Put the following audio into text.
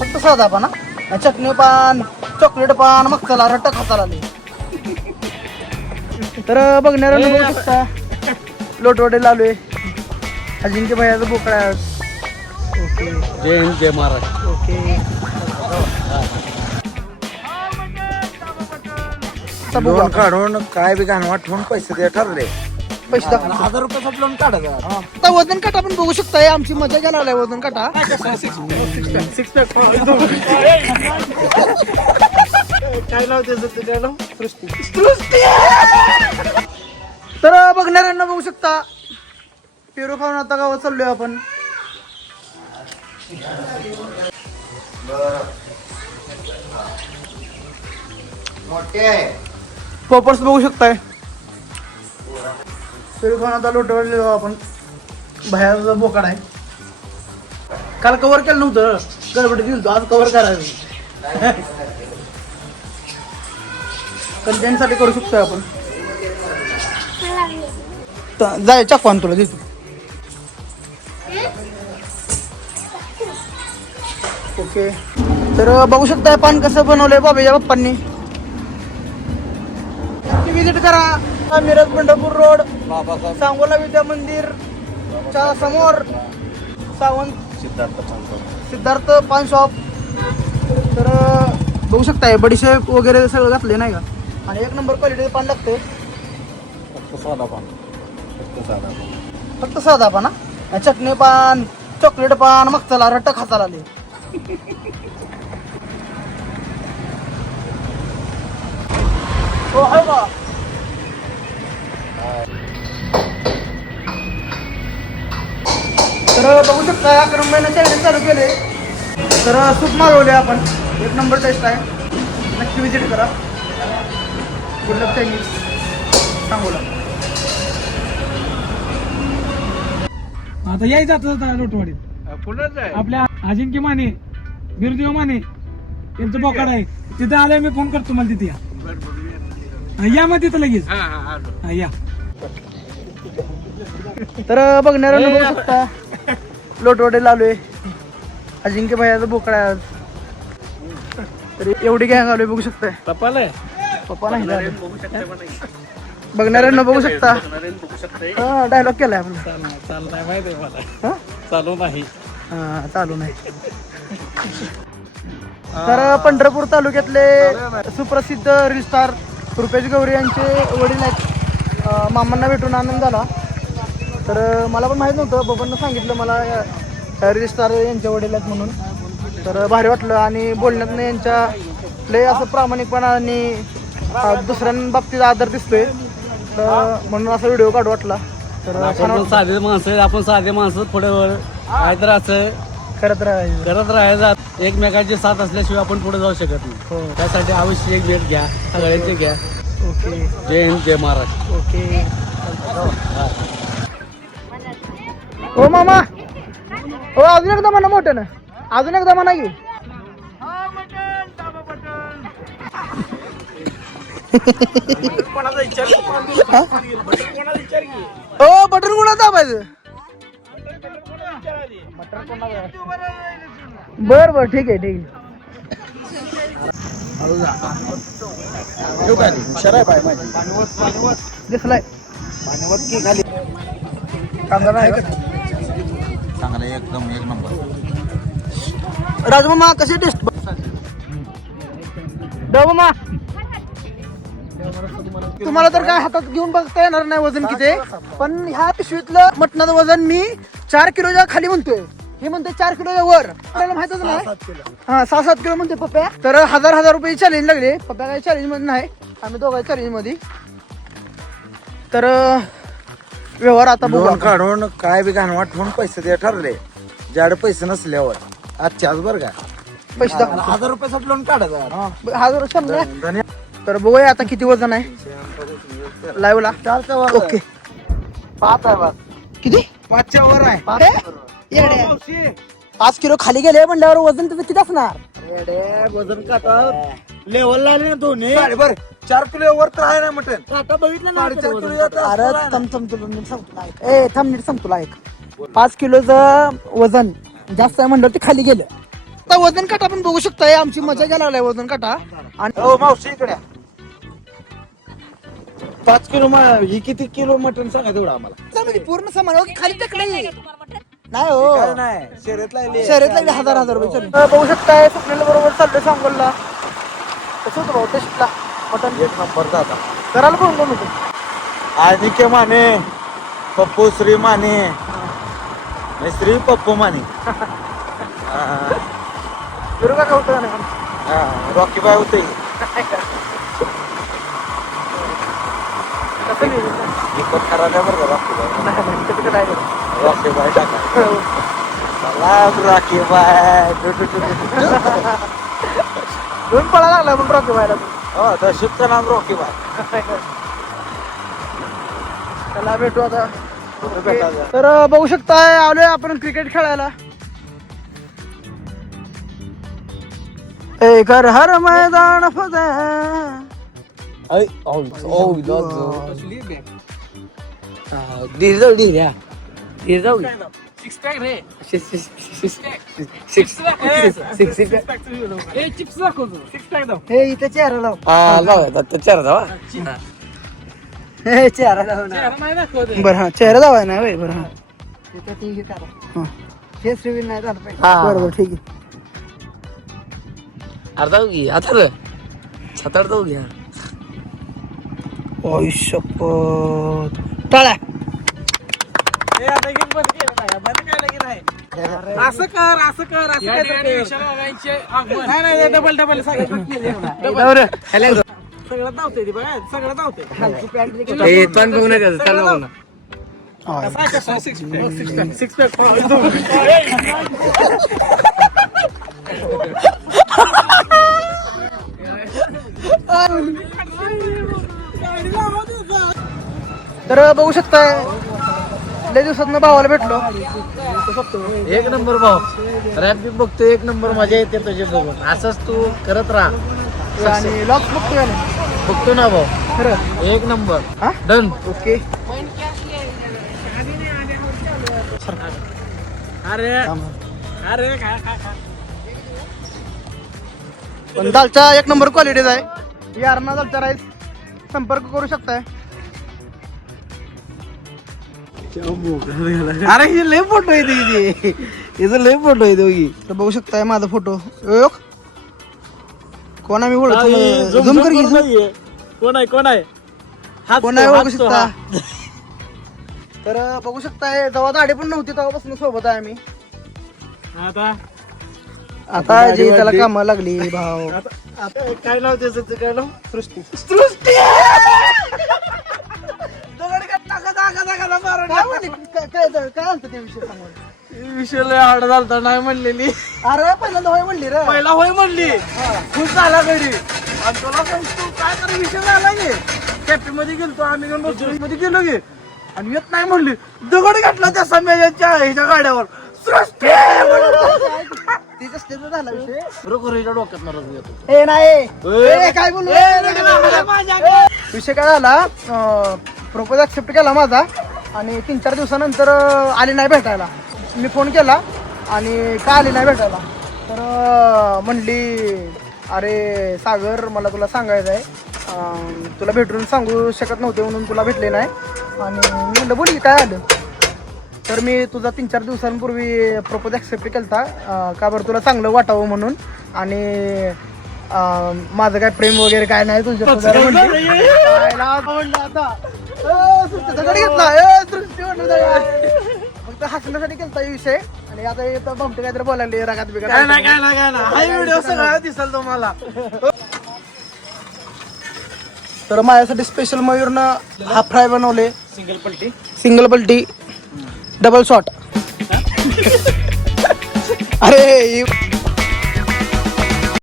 फक्त साधा पान हा. चटणी पान चॉकलेट पान मग चला रट्ट खाता आले तर बघणाऱ्यांना बघू शकता लोटवडे लावलोय अजिंक्य भैयाचा बोकडा. ओके जय हिंद जय महाराष्ट्र ओके लोन. काढून काय बी घाण वाटून पैसे दे ठरले पैसे दाखवा हजार रुपयासाठी लोन आता वजन काटा पण बघू शकताय आमची मजा घ्यायला लागलाय वजन काटा. काय लावते काय लाव तर बघणाऱ्यांना बघू शकता. पेरू खाऊन आता गावात चाललोय आपण. पॉपर्स बघू शकताय. तरी पण आता लोटवडलेलो आपण. बाहेरचा बोकाड आहे. काल कव्हर केलं नव्हतं. गडबड दिलं आज कव्हर करायचं कंटेंटसाठी करू शकतोय आपण. जाय चाकवान तुला देतो. ओके. तर बघू शकताय पान कसं बनवलंय बाबाच्या बाप्पांनी. विजिट करा. मिरज पंढरपूर रोड. बाबासाहेब. सांगोला विद्या मंदिर च्या समोर सावंत सिद्धार्थ सिद्धार्थ पान शॉप. तर बघू शकताय बडीशेप वगैरे सगळं घातले नाही का? आणि एक नंबर क्वालिटी पान लागते फक्त साधा पान. फक्त साधा पान. फक्त साधा पान हा. चटणी पान चॉकलेट पान मग चला रट्ट खाता आले. हो आहे का शकता अकरा महिना चॅनल चालू केले. तर सूप मागवले आपण. एक नंबर टेस्ट आहे. नक्की विजिट करा. गुड चायनीज सांगोला आता यायचं आता लोटवाडीत. पुन्हाच आहे आपल्या अजिंक्य माने बिरदेव माने त्यांचं बोकाड आहे. तिथे आल्यावर मी फोन करतो मला तिथे या. हा, या मग तिथं लगेच. हा, या. तर बघणाऱ्यांना बघू शकता. लोटवडे लावलोय अजिंक्य भैयाचा बोकडा आहे आज. तर एवढी गॅंग आलोय बघू शकताय. तपाल पप्पा नाही झाले. बघणाऱ्यांना बघू शकता. हा डायलॉग केलाय आपण. चालू नाही माहिती मला. हा? चालू नाही. हा चालू नाही. तर पंढरपूर तालुक्यातले सुप्रसिद्ध रील स्टार रुपेश गौरी यांचे वडील आहेत. अं, मामांना भेटून आनंद झाला. तर मला पण माहीत नव्हतं. बबननं सांगितलं मला रील स्टार यांचे वडील आहेत म्हणून. तर भारी वाटलं. आणि बोलण्यातनं यांच्या लय असं प्रामाणिकपणा आणि दुसऱ्यांबाबतीत आदर दिसतोय. तर म्हणून असा व्हिडिओ काढू वाटला. तर छान आपण पण वाटलं. साधे माणसं आहे, आपण साधे माणसं थोडे वेळ काय तर असं करत राहायचं. करत राहायचं. एकमेकांची साथ असल्याशिवाय आपण पुढे जाऊ शकत नाही. हो. त्यासाठी अवश्य एक भेट घ्या. सगळ्यांचे घ्या. ओके. जय हिंद जय महाराष्ट्र. ओके. ओ मामा. ओ अजून एकदा म्हणा मोठं ना. अजून एकदा म्हणा की. ओ बटन कोणा दाबायचं? बर बर ठीक आहे ठीक आहे. दिसलाय. खाली कांदा नाही का? चांगला एकदम एक नंबर. राजमामा कसे टेस्ट मामा तुम्हाला तर काय हातात घेऊन बघता येणार नाही वजन किती. पण ह्या पिशवीतलं मटणाचं वजन मी चार किलोच्या खाली म्हणतोय. हे म्हणतोय चार किलोच्या वर. आपल्याला माहितच नाही. हा सहा सात किलो म्हणते पप्प्या. तर हजार हजार रुपये चॅलेंज लागले. पप्प्या काय चॅलेंजमध्ये नाही. आम्ही दोघा चॅलेंजमध्ये. तर व्यवहार आता बघू लोन आपण. काढून काय बी घाण वाटून पैसे दे ठरले. ज्याड पैसे नसल्यावर. आजच्याच बरं का. पैसे दाखव. हजार रुपयासाठी लोन काढायचं हजार शंभर धन्य- तर बघूया आता किती वजन आहे. लाईव्ह ला. चारच्या वर ओके. पाच आहे बस. किती? पाचच्या वर आहे. हे? येडे. पाच किलो खाली गेले म्हणल्यावर वजन त्याचं किती असणार? वजन काटा लेवल आले ना दोन्ही. बर. चार किलो वर तर आहे ना मटन बघितलं साडेचार किलो येतं. अरे आहे ना. थम थम तुला नीट सांगतो ना ऐक. ए थांब नीट सांगतो तुला ऐक पाच किलोचं वजन जास्त आहे म्हणलं ते खाली गेलं. शकता वजन काटा पण बघू शकताय आमची मजा घ्यायला लागलाय वजन काटा. आणि हो मावशी इकडे पाच किलो मा- ही किती किलो मटन सांगा तेवढं आम्हाला. त्यामध्ये पूर्ण सामान. हो, खाली टाकलं नाही. काय हो. नाही शर्यत लागली शर्यत लागली हजार हजार रुपये बघू शकताय स्वप्नील बरोबर चाललोय सांगोलला. कसं होतं भाऊ टेस्टला एक नंबर दादा. करायला कोण कोण होतं? आदित्य माने पप्पू श्री माने आणि श्री पप्पू माने. बरोबर का होतं का नाही? रॉकी बाय होते. कसं नाही विकत करायला बरं का रॉकी बाय नाही, नाही, कसं काय नाही. रॉकी बाय टाका. चला रॉकी बाय डु- डु- डु- डु- डु. दोन पळा लागला पण रॉकी व्हायला हो दहशतचं नाम रॉकी बाय त्याला भेटू आता. तर बघू शकताय आलोय आपण क्रिकेट खेळायला. ए घर हर मैदान फजा. धीर जाऊ धीर या धीर जाऊ सिक्स पॅक रे ए चिप्स दाखवतो सिक्स पॅक दाव हे इथे चेहरा लाव चार जावा हे चेहरा लाव ना चेहरा नाही दाखवत बरं हा चेहरा लावाय ना होय बरं हा हा. फेस रिव्हील नाही झालं पाहिजे हा. बरं बरं ठीक आहे अर्धा घे आता छताड जाऊ घ्या आयुष्यपत टाळ्या असं कर असं कर असं नाही नाही डबल डबल सगळं सगळं धावतंय ती बघा सगळं धावतंय. हे तोंड बघू नका चालू सिक्स पॅक तर बघू शकताय. लय दिवसात भावाला भेटलो. एक नंबर भाऊ. रॅप बी बघतो एक नंबर मजा येते तुझे बघून असंच तू करत राहा. आणि लॉक्स बघतोय का नाही? बघतो ना भाऊ. खरं? एक नंबर. हा? Done okay. अरे अरे खा खा खा. पण दालचा एक नंबर क्वालिटीचा आहे. यारणा दालचा राईस संपर्क करू शकताय? अरे ही लय फोटो आहे तिथे हिचं लय फोटो आहे दोघी. तर बघू शकताय माझा फोटो योग कोण आम्ही ओळखतो? झुम कर की zoom. कोण आहे कोण आहे? कोण आहे ओळखू शकता. तर बघू शकताय जेव्हा दाढी पण नव्हती तेव्हापासून सोबत आहे आम्ही. आता? आता जी त्याला कामं लागली भाव. आता काय नाव त्याचं काय नाव? सृष्टी. सृष्टी! काय म्हणली? काय काय काय आलतं ते विषय विषय लय हार्ड झालता नाही म्हणलेली. अरे पहिल्यांदा होय म्हणली रे. पहिला होय म्हणली. खुश झाला घरी. आणि तुला सांगतो काय कर विषय झाला गे मध्ये गेलतो आम्ही बसलो. मध्ये गेलो गे आणि येत नाही म्हणली. दगड घातला त्या सम्याच्या ह्याच्या गाड्यावर. सृष्टी! तिचा स्टेज झाला विषय. बरोबर हिच्या डोक्यात येतो ए नाही. ए, काय बोलू? विषय काय झाला? प्रपोज ऍक्सेप्ट केला माझा आणि तीन चार दिवसानंतर आली नाही भेटायला. मी फोन केला आणि का आली नाही भेटायला? तर म्हणली अरे सागर मला तुला सांगायचं आहे तुला भेटून सांगू शकत नव्हते म्हणून तुला भेटले नाही. आणि मी म्हणलं बोल काय आलं? तर मी तुझा तीन चार दिवसांपूर्वी प्रपोज ॲक्सेप्ट केलता. अं, का बरं तुला चांगलं वाटावं म्हणून? आणि माझं काय प्रेम वगैरे काय नाही तुझ्या आता. अं, सृष्टी घेतला अं, सृष्टी म्हणून दगड. फक्त हसण्यासाठी केलता हे विषय आणि आता येतं भमटे काहीतरी बोलायला रागात बिगात काय ना काय ना काय ना हा व्हिडिओ सगळा दिसल तुम्हाला तर माझ्यासाठी स्पेशल मयूरनं हाफ फ्राय बनवले सिंगल पलटी सिंगल पलटी डबल शॉट अरे ही